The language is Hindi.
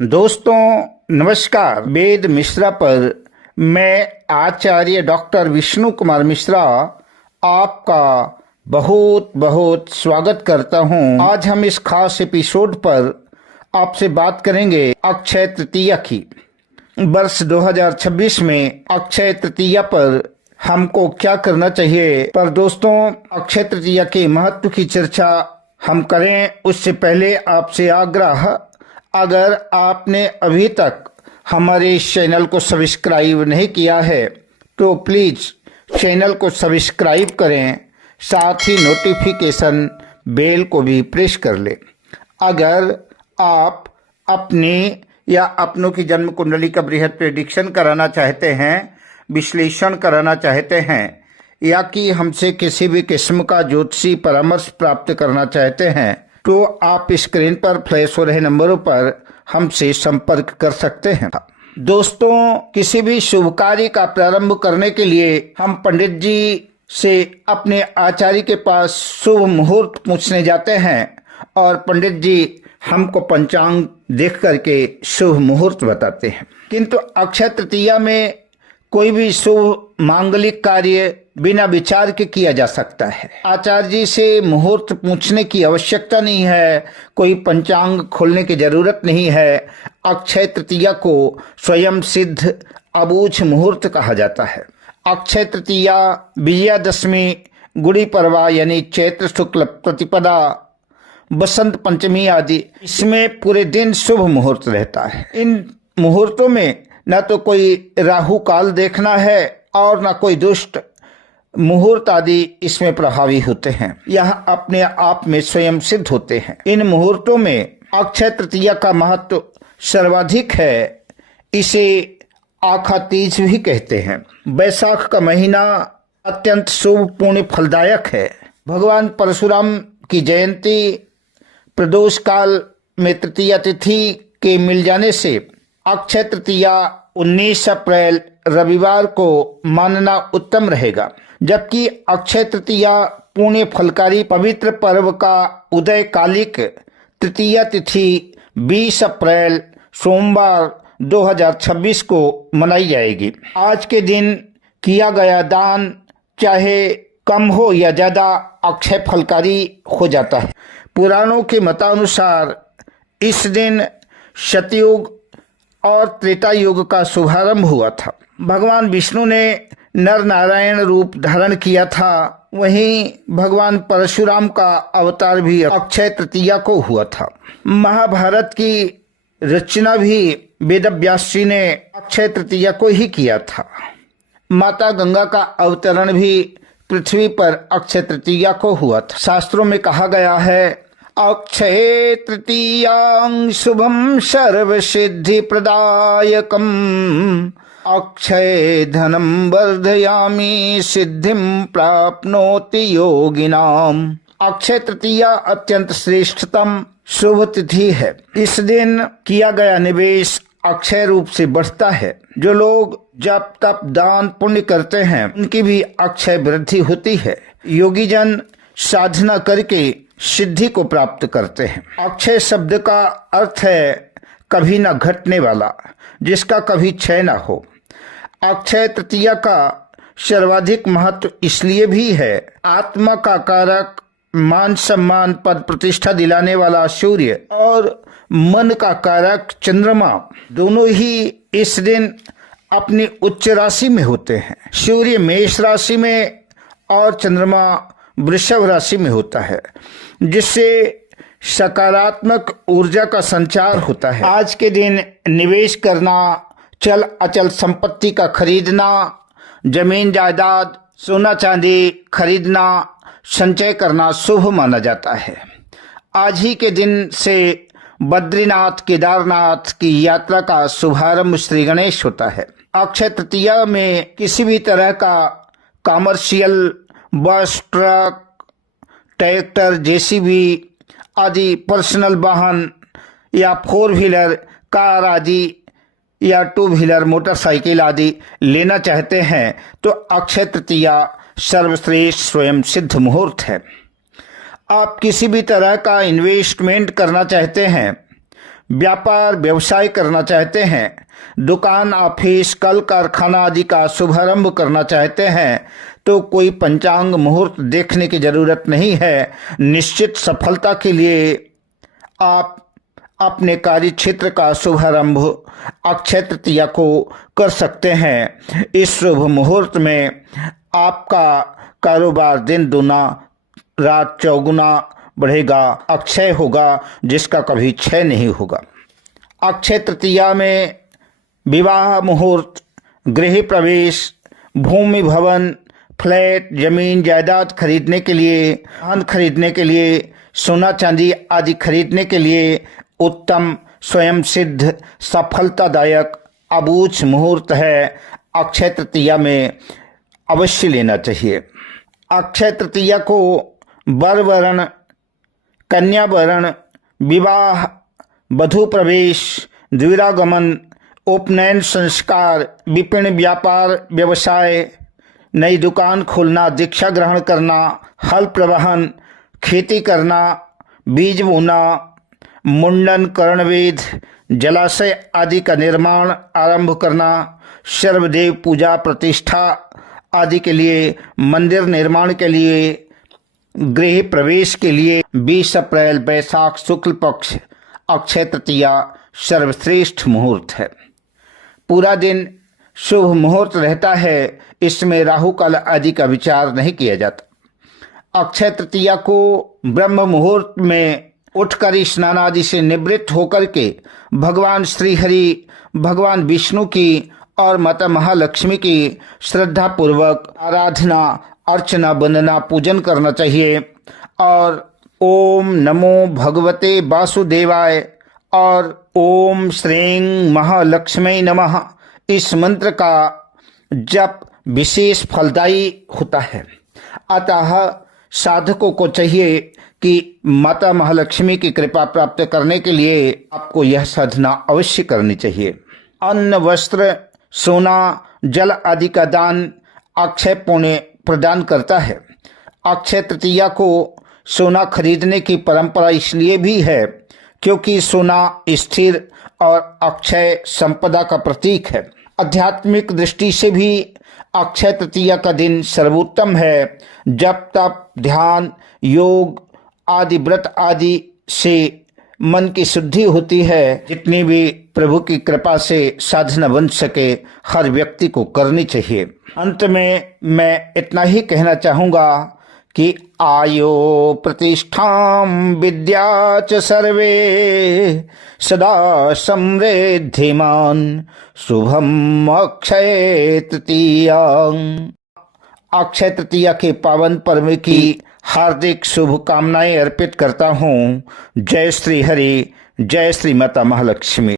दोस्तों नमस्कार। वेद मिश्रा पर मैं आचार्य डॉक्टर विष्णु कुमार मिश्रा आपका बहुत बहुत स्वागत करता हूं। आज हम इस खास एपिसोड पर आपसे बात करेंगे अक्षय तृतीया की। वर्ष 2026 में अक्षय तृतीया पर हमको क्या करना चाहिए। पर दोस्तों, अक्षय तृतीया के महत्व की चर्चा हम करें उससे पहले आपसे आग्रह, अगर आपने अभी तक हमारे इस चैनल को सब्सक्राइब नहीं किया है तो प्लीज़ चैनल को सब्सक्राइब करें, साथ ही नोटिफिकेशन बेल को भी प्रेस कर लें। अगर आप अपने या अपनों की जन्म कुंडली का बृहद प्रेडिक्शन कराना चाहते हैं, विश्लेषण कराना चाहते हैं, या कि हमसे किसी भी किस्म का ज्योतिषी परामर्श प्राप्त करना चाहते हैं तो आप स्क्रीन पर फ्लैश हो रहे नंबरों पर हमसे संपर्क कर सकते हैं। दोस्तों, किसी भी शुभ कार्य का प्रारंभ करने के लिए हम पंडित जी से अपने आचार्य के पास शुभ मुहूर्त पूछने जाते हैं और पंडित जी हमको पंचांग देख करके शुभ मुहूर्त बताते हैं। किंतु अक्षय तृतीया में कोई भी शुभ मांगलिक कार्य बिना विचार के किया जा सकता है। आचार्य जी से मुहूर्त पूछने की आवश्यकता नहीं है, कोई पंचांग खोलने की जरूरत नहीं है। अक्षय तृतीया को स्वयं सिद्ध अबूझ मुहूर्त कहा जाता है। अक्षय तृतीया, विजयादशमी, गुड़ी पड़वा यानी चैत्र शुक्ल प्रतिपदा, बसंत पंचमी आदि, इसमें पूरे दिन शुभ मुहूर्त रहता है। इन मुहूर्तों में न तो कोई राहु काल देखना है और न कोई दुष्ट मुहूर्त आदि इसमें प्रभावी होते हैं। यह अपने आप में स्वयं सिद्ध होते हैं। इन मुहूर्तों में अक्षय तृतीया का महत्व सर्वाधिक है। इसे आखा तीज भी कहते हैं। वैशाख का महीना अत्यंत शुभ पुण्य फलदायक है। भगवान परशुराम की जयंती प्रदोष काल में तृतीया तिथि के मिल जाने से अक्षय तृतीया 19 अप्रैल रविवार को मानना उत्तम रहेगा। जबकि अक्षय तृतीया पुण्य फलकारी पवित्र पर्व का उदय कालिक तृतीया तिथि 20 अप्रैल सोमवार 2026 को मनाई जाएगी। आज के दिन किया गया दान चाहे कम हो या ज्यादा अक्षय फलकारी हो जाता है। पुराणों के मतानुसार इस दिन सतयुग और त्रेता युग का शुभारंभ हुआ था। भगवान विष्णु ने नर नारायण रूप धारण किया था। वहीं भगवान परशुराम का अवतार भी अक्षय तृतीया को हुआ था। महाभारत की रचना भी वेदव्यास जी ने अक्षय तृतीया को ही किया था। माता गंगा का अवतरण भी पृथ्वी पर अक्षय तृतीया को हुआ था। शास्त्रों में कहा गया है, अक्षय तृतीयां शुभम सर्व सिद्धि प्रदायकम अक्षय धनम वर्धयामि सिद्धिम प्राप्नोति योगिनाम। अक्षय तृतीया अत्यंत श्रेष्ठतम शुभ तिथि है। इस दिन किया गया निवेश अक्षय रूप से बढ़ता है। जो लोग जप तप दान पुण्य करते हैं उनकी भी अक्षय वृद्धि होती है। योगी जन साधना करके सिद्धि को प्राप्त करते हैं। अक्षय शब्द का अर्थ है कभी न घटने वाला, जिसका कभी क्षय न हो। अक्षय तृतीया का सर्वाधिक महत्व इसलिए भी है, आत्मा का कारक, मान सम्मान पद प्रतिष्ठा दिलाने वाला सूर्य और मन का कारक चंद्रमा दोनों ही इस दिन अपनी उच्च राशि में होते हैं। सूर्य मेष राशि में और चंद्रमा वृषभ राशि में होता है, जिससे सकारात्मक ऊर्जा का संचार होता है। आज के दिन निवेश करना, चल अचल संपत्ति का खरीदना, जमीन जायदाद, सोना चांदी खरीदना, संचय करना शुभ माना जाता है। आज ही के दिन से बद्रीनाथ केदारनाथ की यात्रा का शुभारंभ श्री गणेश होता है। अक्षय तृतीया में किसी भी तरह का कॉमर्शियल बस, ट्रक, ट्रैक्टर, जेसीबी आदि पर्सनल वाहन या 4 व्हीलर कार आदि या 2 व्हीलर मोटरसाइकिल आदि लेना चाहते हैं तो अक्षय तृतीया सर्वश्रेष्ठ स्वयं सिद्ध मुहूर्त है। आप किसी भी तरह का इन्वेस्टमेंट करना चाहते हैं, व्यापार व्यवसाय करना चाहते हैं, दुकान, ऑफिस, कल कारखाना आदि का शुभारंभ करना चाहते हैं तो कोई पंचांग मुहूर्त देखने की जरूरत नहीं है। निश्चित सफलता के लिए आप अपने कार्य क्षेत्र का शुभारंभ अक्षय तृतीया को कर सकते हैं। इस शुभ मुहूर्त में आपका कारोबार दिन दूना रात चौगुना बढ़ेगा, अक्षय होगा जिसका कभी क्षय नहीं होगा। अक्षय तृतीया में विवाह मुहूर्त, गृह प्रवेश, भूमि भवन, फ्लैट, जमीन जायदाद खरीदने के लिए, वाहन खरीदने के लिए, सोना चांदी आदि खरीदने के लिए उत्तम, स्वयं सिद्ध, सफलतादायक अबूझ मुहूर्त है। अक्षय तृतीया में अवश्य लेना चाहिए। अक्षय तृतीया को वर वरण, कन्या वरण, विवाह, वधू प्रवेश, द्विरागमन, उपनयन संस्कार, विपिन व्यापार व्यवसाय, नई दुकान खोलना, दीक्षा ग्रहण करना, हल प्रवहन, खेती करना, बीज बोना, मुंडन, कर्णवेद, जलाशय आदि का निर्माण आरंभ करना, सर्वदेव पूजा प्रतिष्ठा आदि के लिए, मंदिर निर्माण के लिए, गृह प्रवेश के लिए 20 अप्रैल बैसाख शुक्ल पक्ष अक्षय तृतीया सर्वश्रेष्ठ मुहूर्त है। पूरा दिन शुभ मुहूर्त रहता है, इसमें राहु काल आदि का विचार नहीं किया जाता। अक्षय तृतीया को ब्रह्म मुहूर्त में उठकर स्नान आदि से निवृत्त होकर के भगवान श्री हरि, भगवान विष्णु की और माता महालक्ष्मी की श्रद्धा पूर्वक आराधना, अर्चना, वंदना, पूजन करना चाहिए और ओम नमो भगवते वासुदेवाय और ओम श्रीं महालक्ष्मी नमः इस मंत्र का जप विशेष फलदायी होता है। अतः साधकों को चाहिए कि माता महालक्ष्मी की कृपा प्राप्त करने के लिए आपको यह साधना अवश्य करनी चाहिए। अन्न, वस्त्र, सोना, जल आदि का दान अक्षय पुण्य प्रदान करता है। अक्षय तृतीया को सोना खरीदने की परंपरा इसलिए भी है क्योंकि सोना स्थिर और अक्षय संपदा का प्रतीक है। आध्यात्मिक दृष्टि से भी अक्षय तृतीया का दिन सर्वोत्तम है। जप, तप, ध्यान, योग आदि व्रत आदि से मन की शुद्धि होती है। जितनी भी प्रभु की कृपा से साधना बन सके हर व्यक्ति को करनी चाहिए। अंत में मैं इतना ही कहना चाहूँगा कि आयो प्रतिष्ठां विद्या च सर्वे सदा समृद्धिमान शुभम अक्षय तृतीया। अक्षय तृतीया के पावन पर्व की हार्दिक शुभकामनाएं अर्पित करता हूँ। जय श्री हरि, जय श्री माता महालक्ष्मी।